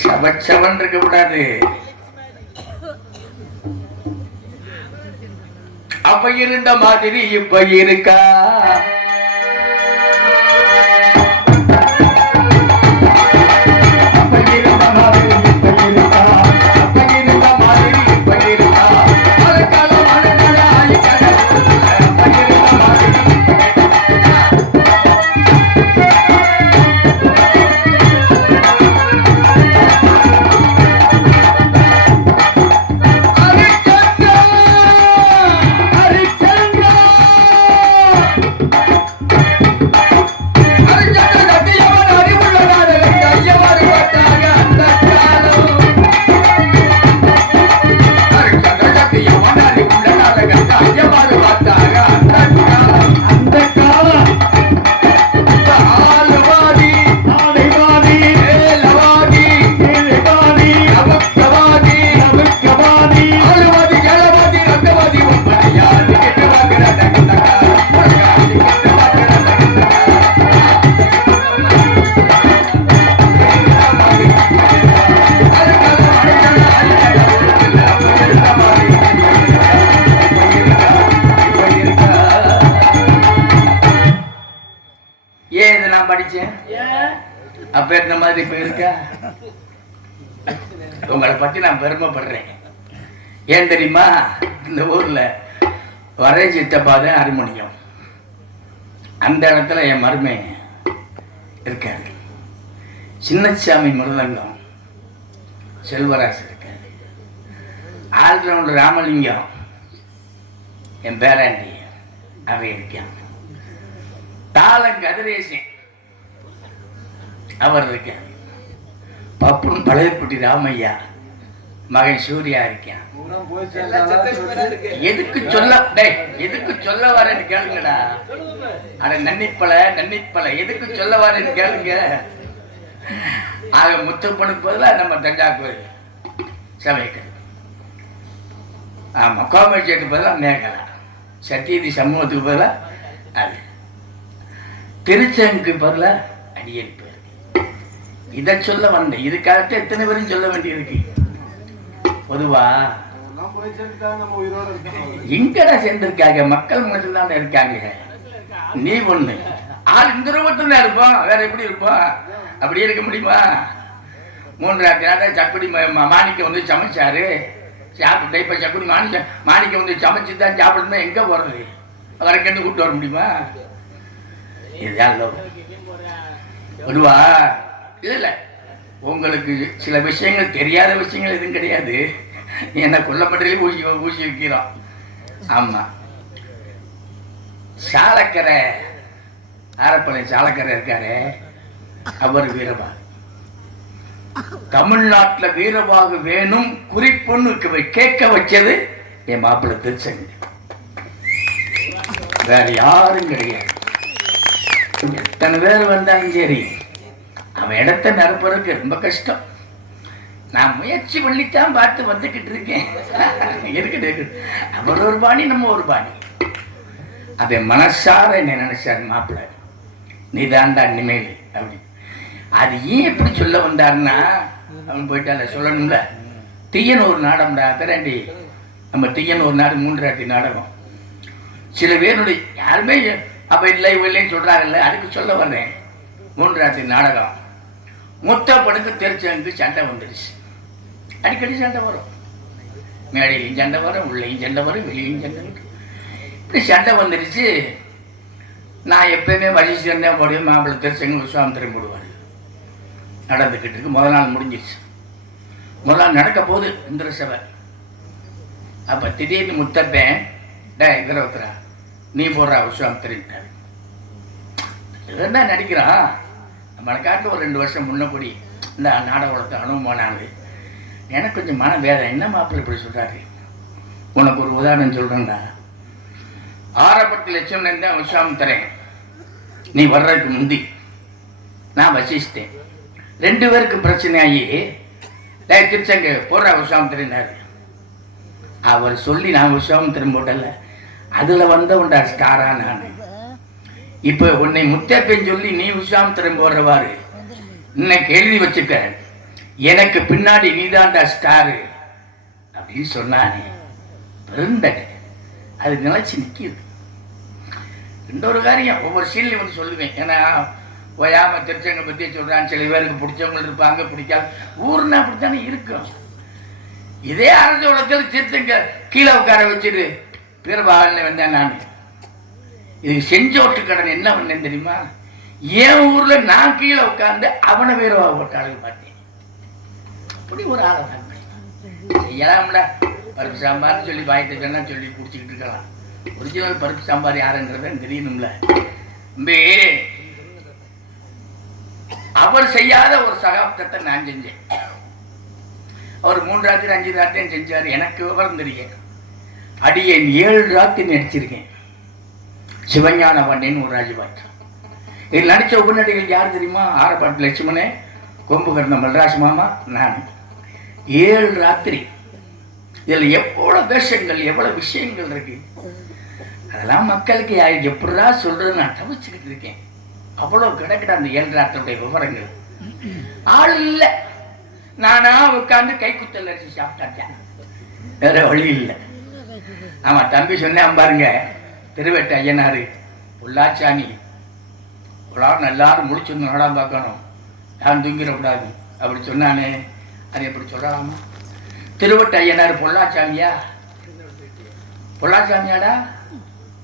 சவச்சவன் இருக்க கூடாது. அப்ப இருந்த மாதிரி இப்ப இருக்கா? அப்ப இந்த மாதிரி இப்ப இருக்கா? உங்களை பத்தி நான் பெருமைப்படுறேன். ஏன் தெரியுமா? இந்த ஊர்ல வரை சித்தப்பாத அரிமணியம், அந்த இடத்துல என் மருமை இருக்காரு. சின்னசாமி மிருதங்கம் செல்வராஜ் இருக்காரு. ஆல்ரவுண்ட் ராமலிங்கம் என் பேராண்டி அவன் இருக்கான். தாளம் கதிரேசன் அவர் இருக்கான். பப்புன் பழையப்பட்டி ராமையா மகன் சூர்யா இருக்கான். எதுக்கு சொல்ல வரேன்னு கேளுங்கடா. அட நன்னிப்பல எதுக்கு சொல்ல வரேன்னு கேளுங்க. ஆக முத்தப்பனுக்கு பதிலாக நம்ம தஞ்சா கோயில் சபைக்கு, ஆமா கோமேச்சேட்டுக்கு பதிலாக மேகலா, சத்தியதி சமூகத்துக்கு பதிலாக அது, திருச்செங்குக்கு பதிலாக அடியேன் பேர். இதை சொல்ல வந்தேன். இதுக்காக எத்தனை பேரும் சொல்ல வேண்டியிருக்கு. பொதுவா எங்கடா சேர்ந்திருக்காங்க? மக்கள் மனசுல தான் இருக்காங்க. நீ ஒண்ணு ஆள் இந்த ரூபத்துல இருப்போம், வேற எப்படி இருப்போம்? அப்படி இருக்க முடியுமா? 3 நாள் சக்குடி மாணிக்கம் வந்து சமைச்சாரு, சாப்பிட்டு இப்ப சக்குடி மாணிக்கம் வந்து சமைச்சு தான் சாப்பிடணும். எங்க போறது? வரைக்கண்டு கூப்பிட்டு வர முடியுமா? இதுதான் பொதுவா. இல்ல உங்களுக்கு சில விஷயங்கள் தெரியாத விஷயங்கள் எதுவும் கிடையாது. என்ன கொல்லப்பட்டிலே ஊசி வைக்கிறோம். ஆமா, சாலக்கரை ஆரப்பாளையம் சாலக்கரை இருக்காரு, அவர் வீரபாகு. தமிழ்நாட்டுல வீரபாகு வேணும் குறிப்புன்னு கேட்க வச்சது என் மாப்பிள்ளை திருச்செங்க. வேற யாரும் கிடையாது. எத்தனை பேர் வந்தாலும் சரி, அவன் இடத்த நிரப்புறதுக்கு ரொம்ப கஷ்டம். நான் முயற்சி பண்ணித்தான் பார்த்து வந்துகிட்டு இருக்கேன். இருக்கட்டும், அவர் ஒரு பாணி, நம்ம ஒரு பாணி. அதை மனசார என்ன நினைச்சாரு மாப்பிள்ளை, நீ தாண்டா இனிமேல் அப்படி. அது ஏன் எப்படி சொல்ல வந்தாருன்னா, அவன் போயிட்டால சொல்லணும்ல. தீயன் ஒரு நாடகம்டா பேராண்டி, நம்ம தீயன் ஒரு நாடு 3 நாடகம். சில பேருடைய யாருமே அப்ப இல்லை இல்லைன்னு சொல்றாங்கல்ல, அதுக்கு சொல்ல வர்றேன். 3 நாடகம் மொத்த படுத்து தெரிச்சவனுக்கு சண்டை வந்துடுச்சு. அடிக்கடி சண்டை வரும், மேடையிலையும் சண்டை வரும், உள்ளேயும் சண்டை வரும், வெளியிலையும் சண்டை வரும். இப்படி சண்டை வந்துடுச்சு. நான் எப்பயுமே வசிஷ்டன் தான் போடுவேன், மாப்பிள்ளை தெரிச்சவங்க விஸ்வாமித்திரன் போடுவார். நடந்துக்கிட்டு இருக்கு. முதல் நாள் முடிஞ்சிருச்சு. முதல் நாள் நடக்க போகுது இந்திர சபை. அப்ப திடீர்னு முத்தப்பேன், டே இந்திரவத்திரா நீ போடுறா விஸ்வாமித்திரன். இதுதான் நடிக்கிறான். நம்மளை காட்டு ஒரு 2 வருஷம் முன்னப்படி இந்த நாடகத்தை அனுபவமானாங்க. எனக்கு கொஞ்சம் மன வேதனை. என்ன மாப்பிள்ளை இப்படி சொல்றாரு? உனக்கு ஒரு உதாரணம் சொல்றேன்டா. ஆரம்பத்தில் லட்சம் தான் விஸ்வாமித்திரன், நீ வர்றதுக்கு முந்தி நான் வசிச்சிட்டேன். 2 பேருக்கு பிரச்சனை ஆகி திருச்சங்க போடுற விஸ்வாமித்திரன். அவர் சொல்லி நான் விஸ்வாமித்திரன் போட்டல, அதுல வந்தவன்டா ஸ்டாரா நான். இப்ப உன்னை முத்தப்பேன் சொல்லி நீ விஸ்வாமித்திரன் போடுறவாரு, இன்னைக்கு எழுதி வச்சுக்க, எனக்கு பின்னாடி நீதான்டா ஸ்டாரு அப்படின்னு சொன்னானே பெருந்தகை, அது நினைச்சு நிற்கிது. இன்னொரு காரியம் ஒவ்வொரு சீன்லையும் வந்து சொல்லுவேன். ஏன்னா ஓயாம திருச்சங்க பற்றி சொல்கிறான்னு சில பேருக்கு பிடிச்சவங்க இருப்பாங்க, பிடிக்காது. ஊர்னா அப்படித்தானே இருக்கும். இதே அரசோளத்தில் சிறுத்தைங்க கீழே உட்கார வச்சுட்டு பிறபாகல்ல வந்தேன் நான். இது செஞ்சோட்டு கடன் என்ன பண்ணேன் தெரியுமா? என் ஊர்ல நான் கீழே உட்கார்ந்து அவனை வீரவா போட்டாளு பார்த்தேன். அப்படி ஒரு ஆளை செய்யலாம்ல. பருப்பு சாம்பார்னு சொல்லி வாய்ட்டு சொன்னா சொல்லி குடிச்சுக்கிட்டு இருக்கலாம். ஒரிஜினல் பருப்பு சாம்பார் யாருன்றத தெரியணும்ல. அவர் செய்யாத ஒரு சகாப்தத்தை நான் செஞ்சேன். அவர் 3 ராத்திரி 5 ராத்திரியும் செஞ்சாரு. எனக்கு விவரம் தெரியும். அடியேன் 7 ராத்திரி நடிச்சிருக்கேன். சிவஞான பாண்டியன் ஒரு ராஜபாட்டு. இதில் நடித்த உபநடிகள் யார் தெரியுமா? ஆரப்பாட்டு லட்சுமணே, கொம்பு கறந்த மல்ராஜ் மாமா, நான். 7 ராத்திரி. இதில் எவ்வளோ வேஷங்கள், எவ்வளோ விஷயங்கள் இருக்கு. அதெல்லாம் மக்களுக்கு எப்படா சொல்றது நான் தவிச்சுக்கிட்டு இருக்கேன். அவ்வளோ கிடக்கிற அந்த 7 ராத்திரியுடைய விவரங்கள். ஆள் இல்லை, நானா உட்காந்து கை குத்தல் அரிசி சாப்பிட்டாச்சேன், வேற வழி இல்லை. ஆமா, தம்பி சொன்னேன் பாருங்க, திருவேட்டை ஐயனாரு பொள்ளாச்சாமி எல்லாரும் முடிச்சிருந்தோம், நாடாம் பார்க்கணும், யாரும் தூங்கிடக்கூடாது அப்படி சொன்னானே. அது எப்படி சொல்லலாமா? திருவட்ட ஐயனார் பொள்ளாச்சாமியா? பொள்ளாச்சாமியாடா?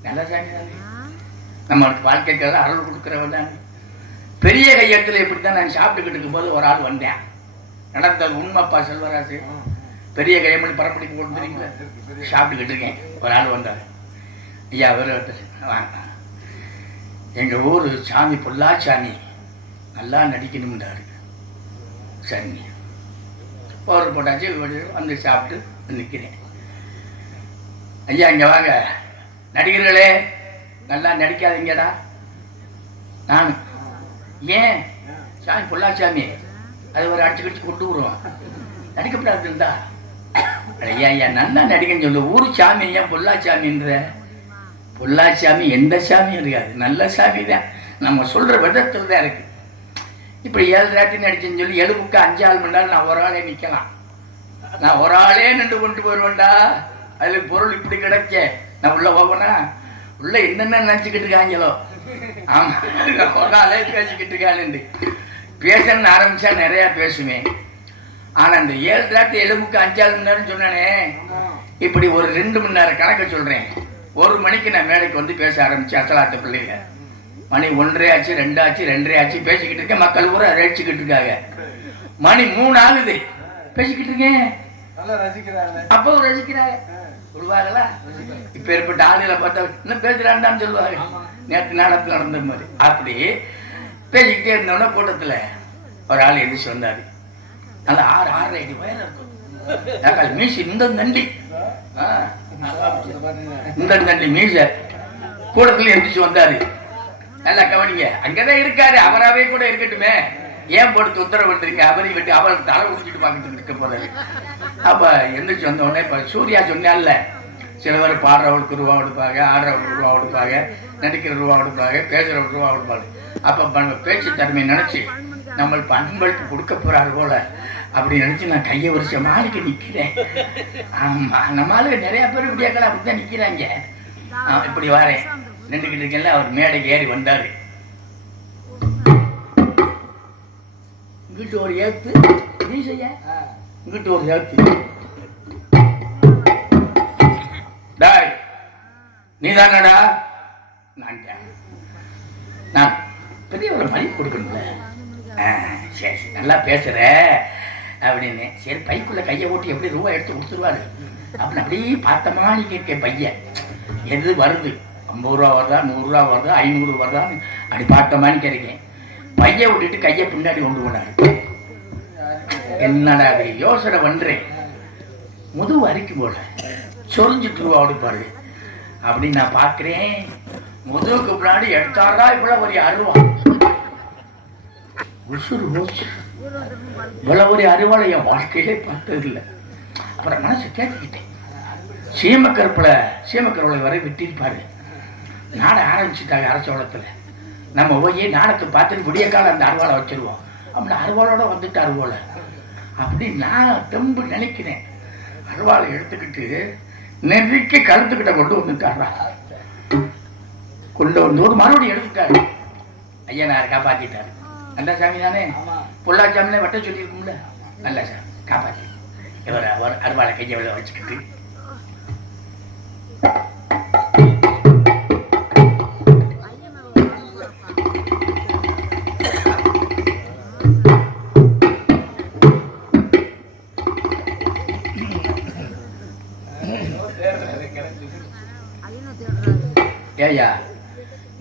நல்ல சாமி தானே, நம்மளுக்கு வாழ்க்கைக்காக அருள் கொடுக்குறவன் தானே. பெரிய கையத்தில் இப்படித்தான் நான் சாப்பிட்டுக்கிட்டு இருக்கும்போது ஒரு ஆள் வந்தேன். நடந்தது உண்மைப்பா செல்வராசு. பெரிய கையமணி பரப்படிக்கு போட்டு தெரியுங்களா? சாப்பிட்டுக்கிட்டு இருக்கேன், ஒரு ஆள் வந்தார். ஐயா அவர் வாங்க, எங்கள் ஊர் சாமி பொள்ளாச்சாமி நல்லா நடிக்கணும்ன்றாரு. சரிங்க, பவுடர் போட்டாச்சு, வந்து சாப்பிட்டு நிற்கிறேன். ஐயா இங்கே வாங்க, நடிகர்களே நல்லா நடிக்காதீங்கடா. நான் ஏன்? சாமி பொள்ளாச்சாமி அது ஒரு அடிச்சு கடிச்சு கொண்டு வருவான், நடிக்கப்படாது இருந்தா. ஐயா ஐயா நல்லா நடிக்கன்னு சொல்லு. ஊர் சாமி ஏன் பொள்ளாச்சாமின்ற? பொள்ளாச்சாமி எந்த சாமியும் இருக்காது, நல்ல சாமி தான். நம்ம சொல்ற விதத்தில் தான் இருக்கு. இப்படி 7 ராத்திரி நடிச்சுன்னு சொல்லி 7க்கு 5 மணி நேரம் நான் ஒரு ஆளே நிற்கலாம். நான் ஒரு ஆளே நின்று கொண்டு போயிடுவேன்டா. அதுல பொருள் இப்படி கிடைச்ச நான் உள்ள போவேனா, உள்ள என்னென்ன நினைச்சுக்கிட்டு இருக்காங்களோ. ஆமா, ஒரு ஆளே பேசிக்கிட்டு இருக்கான்னு பேசணும்னு ஆரம்பிச்சா நிறைய பேசுவேன். ஆனா இந்த 7 ராத்திரி 7க்கு 5 மணி நேரம் சொன்னானே, இப்படி ஒரு 2 மணி நேரம் கணக்க சொல்றேன். 1 மணிக்கு நான் மேடைக்கு வந்து பேச ஆரம்பிச்சு அசலாத்த பிள்ளைங்க. மணி 1:30 ஆச்சு, 2 ஆச்சு, 2:30 ஆச்சு, பேசிக்கிட்டு இருக்கேன். மக்கள் பூரா ரசிச்சுக்கிட்டு இருக்காங்க. மணி 3 ஆகுது, பேசிக்கிட்டு இருக்கேன். அப்போ ரசிக்கிறாங்க, சொல்லுவாங்களா? இப்ப ஏற்பட்ட ஆளுகளை பார்த்தா இன்னும் பேசுறான்னு சொல்லுவாங்க. நேற்று நாடகத்தில் நடந்த மாதிரி அப்படி பேசிக்கிட்டே இருந்தோன்னா கூட்டத்துல ஒரு ஆள் எதிர்த்து வந்தாரு. நல்லா 6-6.5 அடி வயல இருக்கும். மீசி இந்த நண்டி மீச கூடத்துல எந்திரிச்சு வந்தாரு. நல்லா கவனிங்க, அங்கதான் இருக்காரு, அவராவே கூட இருக்கட்டுமே, ஏன் போட்டு உத்தரவு பண்றீங்க? அவரையும் விட்டு அவருக்கு தலை குடிச்சிட்டு பார்த்துட்டு இருக்க போறாரு. அப்ப எந்திரிச்சு வந்த உடனே இப்ப சூர்யா சொன்னால, சில பேர் பாடுறவளுக்கு ரூபா கொடுப்பாங்க, ஆடுறவளுக்கு ரூபா கொடுப்பாங்க, நடிக்கிற ரூபா கொடுப்பாங்க, பேசுறவளுக்கு ரூபா கொடுப்பாங்க. அப்ப பேச்சு தன்மையை நினைச்சு நம்மளுக்கு அன்பளிப்பு கொடுக்க போறாரு போல அப்படி நினைச்சு நான் கையை வரிசை மாளிகை நிக்கிறேன். ஆமா, நம்ம ஆளுங்க நிறைய பேர் இப்படியாக்கலாம் அப்படித்தான் நிக்கிறாங்க. இப்படி வரேன், நின்றுகிட்டு இருக்கேன்ல, அவர் மேடைக்கு ஏறி வந்தாரு. இங்கிட்டு ஒரு ஏத்து, நீ செய்ய இங்கிட்டு ஒரு ஏத்து. டாய் நீதானடா? நான் பெரிய ஒரு மதிப்பு கொடுக்கணும்ல. சரி சரி, நல்லா பேசுற அப்படின்னு. சரி, பைக்குள்ள கையை ஓட்டி எப்படி ரூபா எடுத்து கொடுத்துருவாரு அப்படின்னு அப்படியே பார்த்த மாதிரி கேட்க பையன். எது வருது, 50 ரூபா வருதா, 100 ரூபா வருதா, 500 வருதான்னு அப்படி பார்த்த மாதிரி கேட்கேன். பைய விட்டுட்டு கையை பின்னாடி கொண்டு போனாரு. என்னடா அது யோசனை பண்றேன், முதுகு அரிக்கும் போல சொரிஞ்சிட்டு ரூபா கொடுப்பாரு அப்படின்னு நான் பாக்குறேன். முதுகுக்கு பின்னாடி எடுத்தாரா இவ்வளவு ஒரு அருவா, இவ்வளவு ஒரு அருவாளை என் வாழ்க்கையிலே பார்த்தது இல்லை. அப்புறம் மனசு கேட்டுக்கிட்டேன், சீமக்கருவளை வரை விட்டிருப்பாரு. நாடை ஆரம்பிச்சுட்டாங்க அரசோளத்துல. நம்ம போய் நாடத்தை பார்த்துட்டு விடிய காலம் அந்த அருவாளை வச்சிருவோம். அப்படி அருவாளோட வந்துட்டு அருவாளை அப்படி நான் தெம்பு நினைக்கிறேன். அருவாளை எடுத்துக்கிட்டு நெருக்கி கழுத்துக்கிட்ட கொண்டு வந்துட்டாரா. கொண்டு வந்து மறுபடியும் எடுத்துட்டாரு. ஐயா நான் காப்பாத்திட்டாரு. நல்ல சாமி தானே, பொல்லா சாமினே வட்ட சொல்லியிருக்கும்ல, நல்ல சாமி காப்பாத்தி இவர் அவர் அருவாளை கையை வச்சுக்கிட்டு ஏயா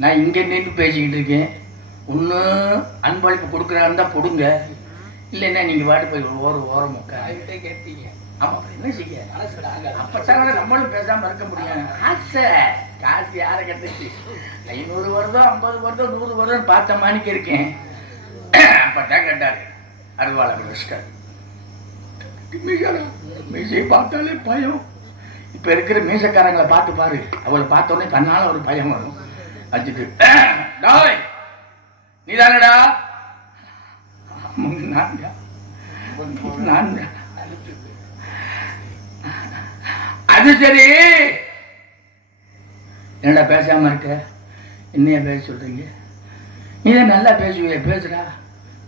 நான் இங்கே நின்று பேசிக்கிட்டு இருக்கேன். ஒன்று அன்பளிப்பு கொடுக்குறான்னு தான் கொடுங்க, இல்லைன்னா நீங்கள் வாட்டு போய் ஓரம் கேட்டீங்க. ஆமாம் என்ன செய்ய, அப்பத்தான நம்மளும் பேசாமல் இருக்க முடியும். ஆசை காசு யாரை கட்டுச்சு, 500 வருதம் 50 வருதம் 100 வருதம் பார்த்த மாணிக்க இருக்கேன். அப்பத்தான் கேட்டாரு அருவாளை வச்சுட்டாரு. மீசையை பார்த்தாலே பயம். இப்போ இருக்கிற மீசக்காரங்களை பார்த்து பாரு, அவளை பார்த்தோன்னே தன்னால ஒரு பயம் வரும். வச்சுட்டு நீ தானடா? அது சரி, என்னடா பேசாம இருக்க, என்னைய பேச சொல்றீங்க? நீதான் நல்லா பேசுவிய, பேசுடா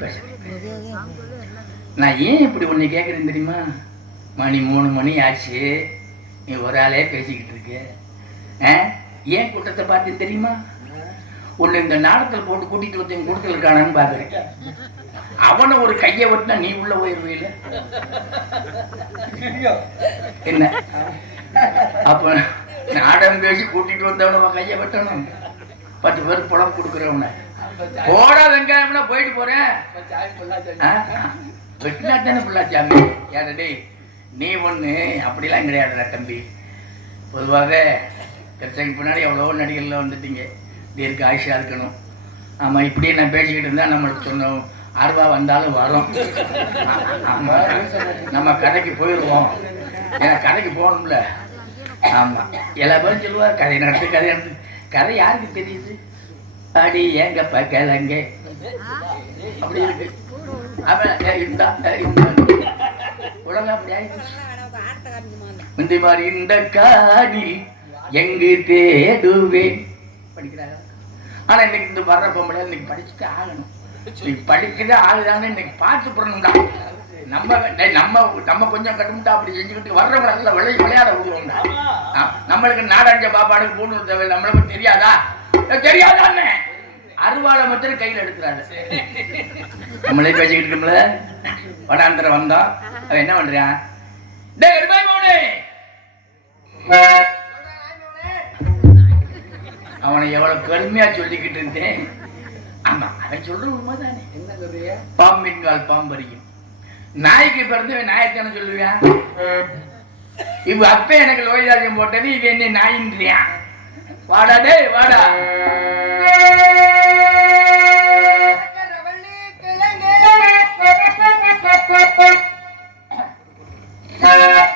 பேச. நான் ஏன் இப்படி ஒண்ணு கேட்குறேன்னு தெரியுமா? மணி 3 மணி ஆச்சு, நீ ஒரு ஆளே பேசிக்கிட்டு இருக்க. ஏன் கூட்டத்தை பார்த்தேன்னு தெரியுமா? ஒன்று இந்த நாடகத்தில் போட்டு கூட்டிட்டு வந்து என் கூட்டத்தில் இருக்கானு பார்த்துருக்கேன். அவனை ஒரு கையை வெட்டினா நீ உள்ள போயிருவையில என்ன? அப்ப நாடகம் பேசி கூட்டிட்டு வந்தவன கையை வெட்டணும். 10 பேருக்கு புடம் கொடுக்குறவன போடா வெங்காயம்னா போயிட்டு போறேன். வெட்டினா தானே பிள்ளாச்சாமி. யாரடே நீ ஒண்ணு அப்படிலாம் கிடையாதுடா தம்பி. பொதுவாக கட்சிக்கு பின்னாடி எவ்வளவோ நடிகர்ல வந்துட்டீங்க, தீர்க்க ஆயுஷா இருக்கணும். ஆமா இப்படியே நான் பேசிக்கிட்டு இருந்தா நம்மளுக்கு சொன்னோம் அருவா வந்தாலும் வரும். நம்ம கதைக்கு போயிடுவோம், ஏன்னா கதைக்கு போகணும்ல. ஆமா எல்லா பேரும் சொல்லுவார் கதை நடத்து கதை நடத்து. கதை யாருக்கு தெரியுது? அடி ஏங்கப்பா கேளங்க அப்படி இருக்கு. உலகம் அப்படி ஆயிடுச்சு. இந்த மாதிரி இந்த காணி எங்கு தேடுவேன் படிக்கிறாங்க. ஆனா இன்னைக்கு இந்த வர்ற பொம்பளை இன்னைக்கு படிச்சுட்டு ஆகணும். இன்னைக்கு படிக்கவே ஆகுதான்னு இன்னைக்கு பார்த்து போடணும்டா. நம்ம நம்ம நம்ம கொஞ்சம் கட்டும்ட்டா அப்படி செஞ்சுக்கிட்டு வர்றவங்க விளையாட விடுவோம்டா. நம்மளுக்கு நாடஞ்ச பாப்பாடுக்கு பூணு தேவை, நம்மளுக்கு தெரியாதா? தெரியாதான்னு அருவாளை மட்டும் கையில் எடுக்கிறாரு. நம்மளே பேசிக்கிட்டு இருக்கோம்ல. வடாந்திர வந்தா அவன் என்ன பண்றான்? அவனை எவ்வளவு பெருமையா சொல்லிக்கிட்டு இருந்தேன். ஆமா அவன் சொல்ற உண்மைதானே. என்ன சொல்றிய? பாம்பின் கால் பாம்பறியும். நாய்க்கு பிறந்து நாயத்தான சொல்லுவியா? இவ அப்ப எனக்கு லோயதாஜம் போட்டது, இது என்ன நாயின்றியா? வாடா டே வாடா. Yeah.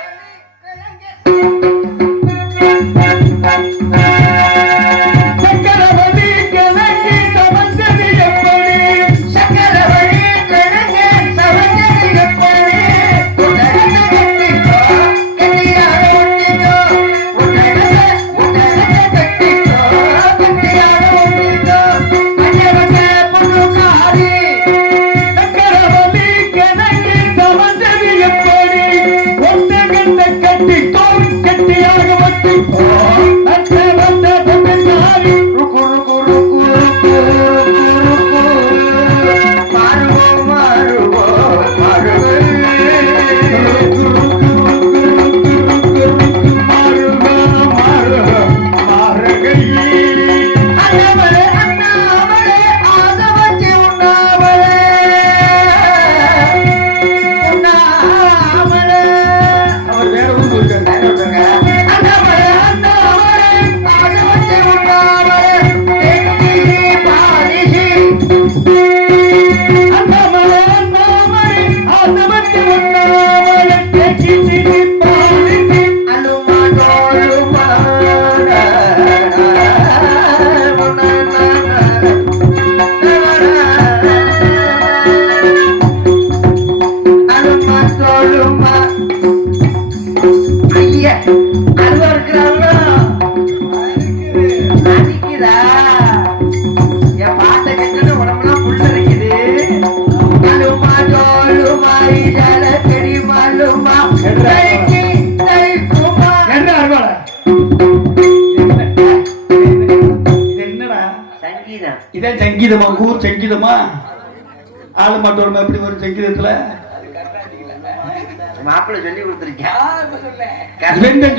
மாலுமா இதால தெரி மாலுமா என்ன அருவாள என்னடா சங்கீதம் இதே சங்கீதமா கூர் சங்கீதமா ஆளு மாட்டோம் எப்படி வரும் சங்கீதத்துல மாப்பிள்ளை சொல்லி கொடுத்துருக்கேன்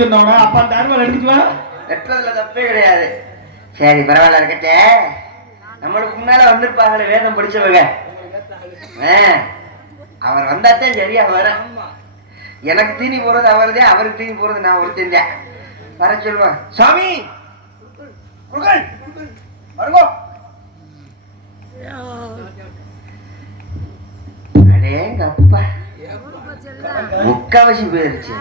சொன்னோன்னா அப்ப அந்த அருவாள் எடுத்துக்கலாம் வெட்டுறதுல தப்பே கிடையாது. சரி பரவாயில்ல இருக்கட்டே. நம்மளுக்கு முன்னால வந்திருப்பாங்களே வேதம் படிச்சவங்க, அவர் வந்தாத்தான் சரியா வர. எனக்கு தீனி போறது அவர்தே, அவருக்கு தீனி போறது நான் ஒருத்தேன். வர சொல்லுவான் சாமி அடேங்க அப்பா முக்காவாசி போயிருச்சு.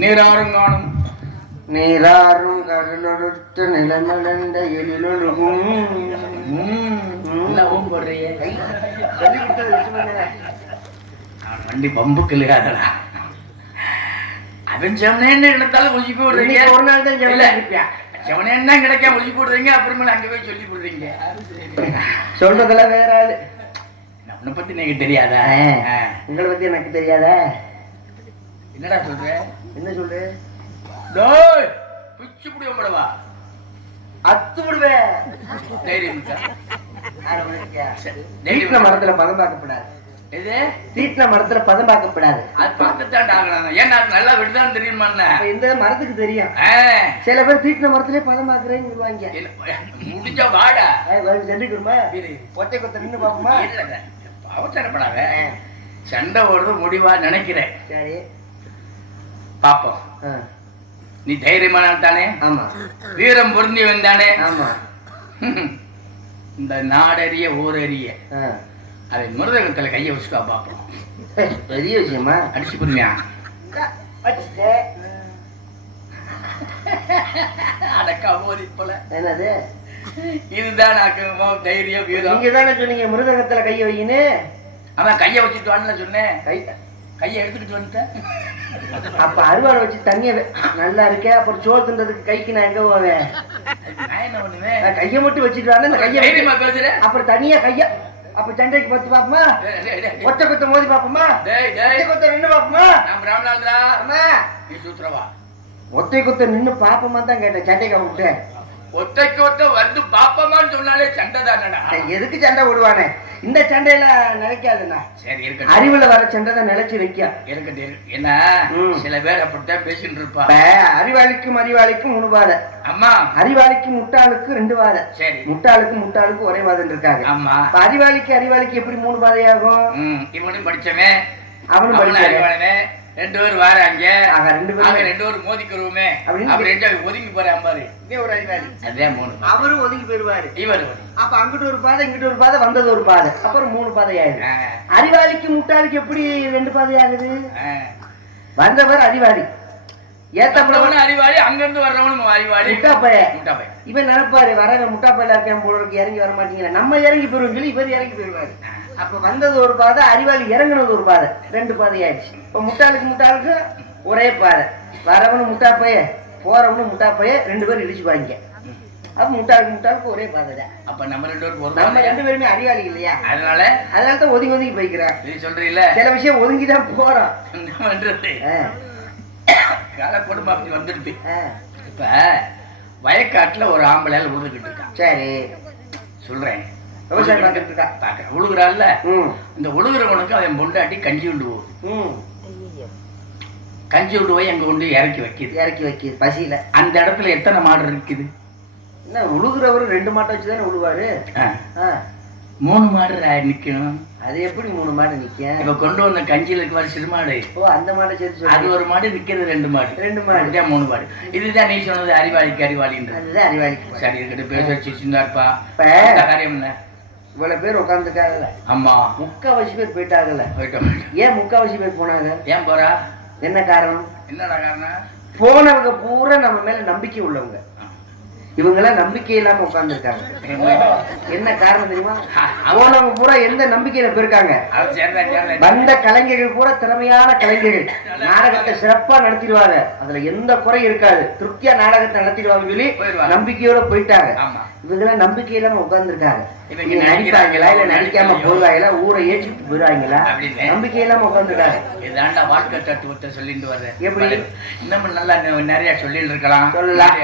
நீராறும் காணும் நீராறும் கடலொடுத்த நிலமலண்ட எழிலொழுகும் வண்டி பம்புக்கு இல்லையாதடா. அவன் செவனேன்னு எடுத்தாலும் ஒழுங்கி போடுறீங்க. ஒரு நாள் தான் செவனேன்னு கிடைக்காம ஒழுங்கி போடுறீங்க. அப்புறமேல அங்க போய் சொல்லி போடுறீங்க. சொல்றதெல்லாம் வேற ஆளு. உன்னை பத்தி எனக்கு தெரியாதா? உங்களை பத்தி எனக்கு தெரியாதா? என்னடா சொல்ற? என்ன சொல்ற? பிச்சு புடி உம்படவா அத்து விடுவேன். தீட்டின மரத்துல பதம் பார்க்கப்படாது. எது தீட்டின மரத்துல பதம் பார்க்கப்படாது. அது பார்த்துத்தான் ஆகணும். ஏன்னா நல்லா விடுதான் தெரியுமா? இந்த மரத்துக்கு தெரியும். சில பேர் தீட்டின மரத்திலே பதம் பார்க்கறேன்னு சொல்லுவாங்க. முடிஞ்ச வாடா சென்றுக்குமா ஒத்தை கொத்த நின்று பாப்போமா? அவசரப்படாத. சண்டை ஓடுறது முடிவா நினைக்கிறேன். சரி பாப்போம். நீ தைரியமான தானே? ஆமா. வீரம் பொருந்தியவன் தானே? ஆமா. இந்த நாடறிய ஊரறிய அதை மிருதகத்துல கைய வச்சுக்கா பாப்போம். பெரிய விஷயமா? அடிச்சு புரியா? அடக்கா போதி போல. என்னது இதுதான் தைரியம் வீரம். நீங்க தானே சொன்னீங்க மிருதகத்துல கைய வையின்னு. அவன் கைய வச்சுட்டு வான்னு சொன்னேன். கையை எடுத்துக்கிட்டு வந்துட்டேன். அப்ப அருவாள் வச்சு தண்ணிய நல்லா இருக்கே. அப்புறம் சோறு தின்றதுக்கு கைக்கு நான் எங்க போவேன்? கைய மட்டும் வச்சுட்டு வாங்க. இந்த கைய அப்புறம் தனியா கைய அப்ப சண்டைக்கு பத்து பாப்போமா? ஒத்த கொத்த மோதி பாப்போமா? கொத்த நின்று பாப்போமா? ஒத்தை கொத்த நின்று பாப்போமா தான் கேட்டேன். சண்டைக்கு விட்டேன். ஒத்தைக்கு ஒத்த வந்து பாப்பமான்னு சொன்னாலே சண்டை தானடா. எதுக்கு சண்டை விடுவானே? இந்த சண்டையில நிலைக்காதுண்ணா. சரி இருக்கு. அறிவுல வர சண்டை தான் நிலைச்சு வைக்க இருக்கட்டு. என்ன சில பேர் அப்படித்தான் பேசிட்டு இருப்பா. அறிவாளிக்கும் அறிவாளிக்கும் 3 வாதை. அம்மா. அறிவாளிக்கு முட்டாளுக்கு 2 வாதை. சரி. முட்டாளுக்கு ஒரே வாதம் இருக்காங்க. ஆமா. அறிவாளிக்கு எப்படி 3 வாதையாகும்? இவனும் படிச்சவன் அவனும் படிச்சவன். 2 பேர் வாராங்க. 2 பேரும் மோதிக்கிறோமே அப்படின்னு ஒதுங்கி போறான் பாரு. ஒரு அறிவாளி. அதே 3. அவரும் ஒதுங்கி போயிருவாரு. இவரு அப்ப அங்கிட்டு ஒரு பாதை இங்கிட்டு ஒரு பாதை வந்தது ஒரு பாதை. அப்புறம் 3 பாதை ஆயிடுது. அறிவாளிக்கு முட்டாளுக்கு எப்படி 2 பாதை ஆகுது? வந்தவர் அறிவாளி, ஏத்தப்படவன அறிவாளி, அங்க இருந்து வர்றவனும் அறிவாளி. முட்டாப்பைய இவன் நினைப்பாரு வரவன் முட்டாப்பையில இருக்கேன் போல இருக்கு, இறங்கி வர மாட்டீங்க, நம்ம இறங்கி போயிருவோம் சொல்லி இவர் இறங்கி போயிருவாரு. அப்ப வந்தது ஒரு பாதை, அறிவாளி இறங்குனது ஒரு பாதை, 2 பாதை ஆயிடுச்சு. இப்ப முட்டாளுக்கு ஒரே பாதை. வரவனும் முட்டாப்பைய போறவனும் முட்டாப்பைய 2 பேரும் இடிச்சுப்பாங்க. அப்ப முட்டாளுக்கு ஒரே பாதை தான். அப்ப நம்ம 2 பேருமே அறிவாளி இல்லையா? அதனாலதான் ஒதுங்கி போய்க்கிறேன். சொல்றீங்கள சில விஷயம் ஒதுங்கிதான் போறோம். காலப்படும் அப்படி வந்துடுது. இப்ப வயக்காட்டுல ஒரு ஆம்பளையால உழுதுகிட்டு இருக்கான். சரி. சொல்றேன். விவசாயம் பார்த்துட்டு இருக்கா. பாக்க உழுகுறாள்ல, இந்த உழுகுறவனுக்கு அவன் பொண்டாட்டி கஞ்சி உண்டு போகுது. கஞ்சி உண்டு போய் அங்க கொண்டு இறக்கி வைக்கிது பசியில. அந்த இடத்துல எத்தனை மாடு இருக்குது? என்ன உழுகுறவரு 2 மாட்டை வச்சுதானே உழுவாரு. 3 மாடு நிக்கணும். அது எப்படி 3 மாடு நிக்க? இப்ப கொண்டு வந்த கஞ்சியில இருக்க சிறு மாடு. ஓ, அந்த மாடை சேர்த்து அது ஒரு மாடு நிக்கிறது, 2 மாடு. 2 மாடு 3 மாடு. இதுதான் நீ சொன்னது அறிவாளிக்கு அறிவாளின்ற. அதுதான் அறிவாளி. சரி, இருக்கட்டும். பேச வச்சு சின்னார்ப்பா காரியம் என்ன? இவ்வளவு பேர் உட்காந்துருக்காங்கல்ல. ஆமா, 3/4 பேர் போயிட்டாங்கல்ல. ஏன் 3/4 பேர் போனாங்க? ஏன் போறா? என்ன காரணம்? என்னடா காரணம்? போனவங்க பூரா நம்ம மேல நம்பிக்கை உள்ளவங்க. இவங்கெல்லாம் நம்பிக்கை இல்லாம உட்கார்ந்துருக்காங்க. என்ன காரணம் தெரியுமா? போனவங்க பூரா எந்த நம்பிக்கையில போயிருக்காங்க? வந்த கலைஞர்கள் பூரா திறமையான கலைஞர்கள், நாடகத்தை சிறப்பா நடத்திடுவாங்க, அதுல எந்த குறை இருக்காது, திருப்தியா நாடகத்தை நடத்திடுவாங்க சொல்லி நம்பிக்கையோட போயிட்டாங்க. இவங்கெல்லாம் நம்பிக்கை இல்லாம உட்கார்ந்துருக்காங்க. இவங்க நடிப்பாங்களா இல்ல நடிக்காம போவாங்களா, ஊரை ஏற்றிட்டு போயிடுவாங்களா, நம்பிக்கை இல்லாம உட்கார்ந்துருக்காங்க. இதாண்டா வாழ்க்கை தத்துவத்தை சொல்லிட்டு வர்றேன். எப்படி இன்னும் நல்லா நிறைய சொல்லிட்டு இருக்கலாம். சொல்லலாம்,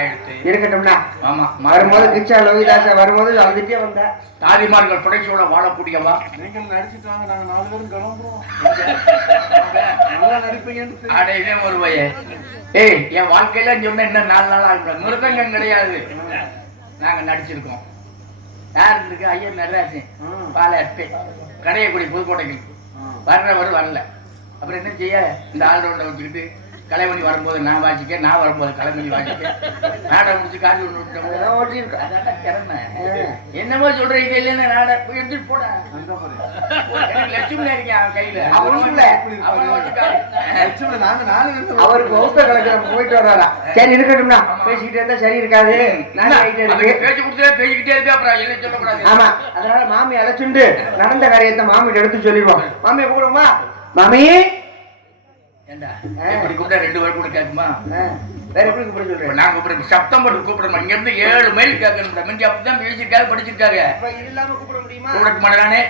இருக்கட்டும்னா. ஆமா, வரும்போது கிச்சா லோகிதாசா வரும்போது அழுதுட்டே வந்தா. தாதிமார்கள் புடைச்சோட வாழக்கூடியவா நீங்கள் நடிச்சுட்டு வாங்க, நாங்க 4 பேரும் கிளம்புறோம். அடையவே ஒரு வய. ஏய், என் வாழ்க்கையில சொன்ன என்ன 4 நாள் ஆகும். மிருதங்கம் கிடையாது, நாங்க நடிச்சிருக்கோம். யார் இருக்கு? ஐயர் நடராசன், பாலாட்டு, கடையக்குடி, புதுக்கோட்டைக்கு வர்றவர் வரல. அப்புறம் என்ன செய்ய? இந்த ஆல்ரவுண்டை வச்சுக்கிட்டு கலைமணி வரும்போது நான் வாசிக்க, நான் வரும்போது கலைமணி வாசிக்க, நாடகம் முடிச்சு காசு ஒன்று திறமை. என்னமோ சொல்ற இது இல்லைன்னா நாடகம் எடுத்துட்டு போட லட்சுமி இருக்கேன் அவன் கையில. அவருக்கு ஒத்த கலெக்டர் போயிட்டு வர்றாரா? சரி, இருக்கட்டும்னா. பேசிக்கிட்டே இருந்தா சரி இருக்காது. பேச்சு கொடுத்துட்டே பேசிக்கிட்டே இருக்கு, அப்புறம் என்ன சொல்லக்கூடாது. ஆமா, அதனால மாமி அழைச்சுண்டு நடந்த காரியத்தை மாமிட்ட எடுத்து சொல்லிடுவோம். மாமியை கூப்பிடுமா? மாமி இப்படி கூப்பிட்டா 2 பேர் கூட கேட்குமா? வேற எப்படி கூப்பிட சொல்றேன்? நான் கூப்பிடுறேன், சப்தம் போட்டு கூப்பிடணும். இங்க இருந்து 7 மைல் கேட்கணும். மிஞ்சி அப்படிதான் பேசிருக்காரு, படிச்சிருக்காரு. இது இல்லாம கூப்பிட முடியுமா? கூப்பிட மாட்டானே.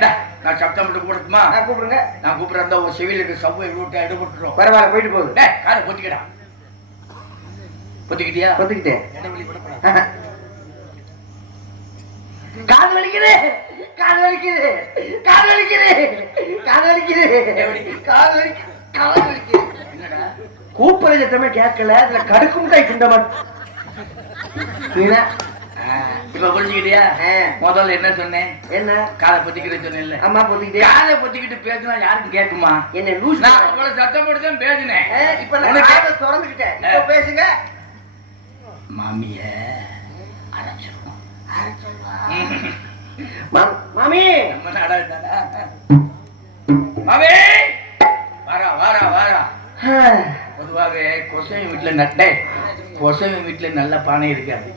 நான் சப்தம் போட்டு கூப்பிடுமா? கூப்பிடுங்க. நான் கூப்பிடுறதா ஒரு செவிலுக்கு சவ்வை விட்டு எடுபட்டுரும். பரவாயில்ல, போயிட்டு போகுது. காரை பொத்திக்கடா. பொத்திக்கிட்டியா? பொத்திக்கிட்டேன். காது வலிக்குது, காது வலிக்குது, காது வலிக்குது, காது வலிக்குது, காது வலிக்குது, காது வலிக்குது. என்னடா கூப்பிடுற சத்தமே கேட்கல, அதுல கடுக்கும் கை குண்டமன். இப்ப புரிஞ்சுக்கிட்டியா? முதல்ல என்ன சொன்னேன்? என்ன? காதை பொத்திக்கிட்டு சொன்னேன்ல. அம்மா பொத்திக்கிட்டே. காதை பொத்திக்கிட்டு பேசினா யாருக்கும் கேட்குமா? என்ன லூஸ்? நான் அவ்வளவு சத்தம் போட்டு தான் பேசினேன். இப்ப நான் காதை திறந்துக்கிட்டேன். இப்ப பேசுங்க. மாமிய அரைச்சிடணும். மாமி, மாமி வாரா வாரா வாரா. பொதுவாகவே கொசவி வீட்டுல நல்ல பானை இருக்காது,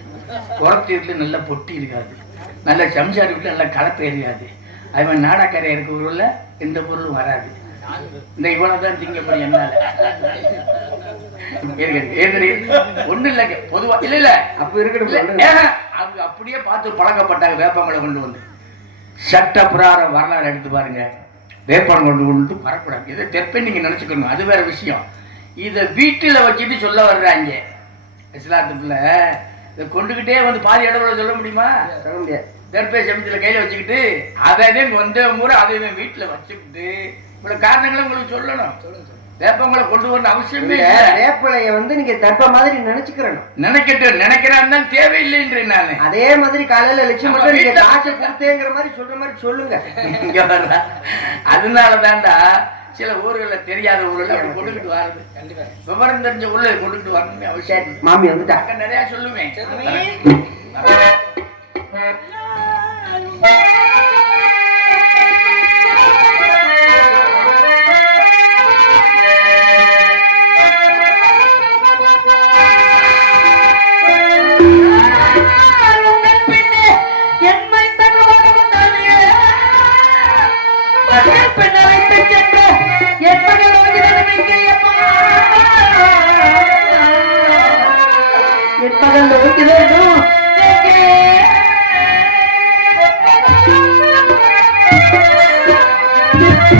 குளத்து வீட்டுல நல்ல பொட்டி இருக்காது, நல்ல சம்சாரி வீட்டுல நல்ல கலப்பை இருக்காது. அது மாதிரி நாடக்கரை இருக்க ஊர்ல எந்த பொருளும் வராது. இந்த இவ்வளவுதான் திங்க முடியும் என்னால. ஒண்ணு இல்லைங்க, பொதுவா இல்ல இல்ல அப்ப இருக்கட்டும். அவங்க அப்படியே பார்த்து பழக்கப்பட்டாங்க. வேப்பங்களை கொண்டு வந்து சட்ட புராணம் வரலாறு எடுத்து பாருங்க. வேப்பம் கொண்டு கொண்டு வரக்கூடாது. இதை தெப்பை நீங்க நினைச்சுக்கணும், அது வேற விஷயம். இதை வீட்டுல வச்சுட்டு சொல்ல வர்றாங்க. இஸ்லாத்துக்குள்ள இதை கொண்டுகிட்டே வந்து பாதி இடத்துல சொல்ல முடியுமா? சொல்ல முடியாது. தெற்பை சமயத்துல கையில வச்சுக்கிட்டு அதை வந்த முறை அதை வீட்டுல வச்சுக்கிட்டு இவ்வளவு காரணங்களை உங்களுக்கு சொல்லணும். வேப்பங்களை கொண்டு வரணும் அவசியமே. வேப்பலைய நீங்க தற்ப மாதிரி நினைக்கிறான் தேவையில்லைன்றேன் நானு. அதே மாதிரி காலையில லட்சுமி காசை கொடுத்தேங்கிற மாதிரி சொல்ற மாதிரி சொல்லுங்க. அதனாலதான்டா சில ஊர்கள்ல தெரியாத ஊர்ல அப்படி கொண்டுகிட்டு வர்றது. விவரம் தெரிஞ்ச ஊர்ல கொண்டுகிட்டு வரணுமே அவசியம். மாமி வந்துட்டாங்க, நிறைய சொல்லுவேன்.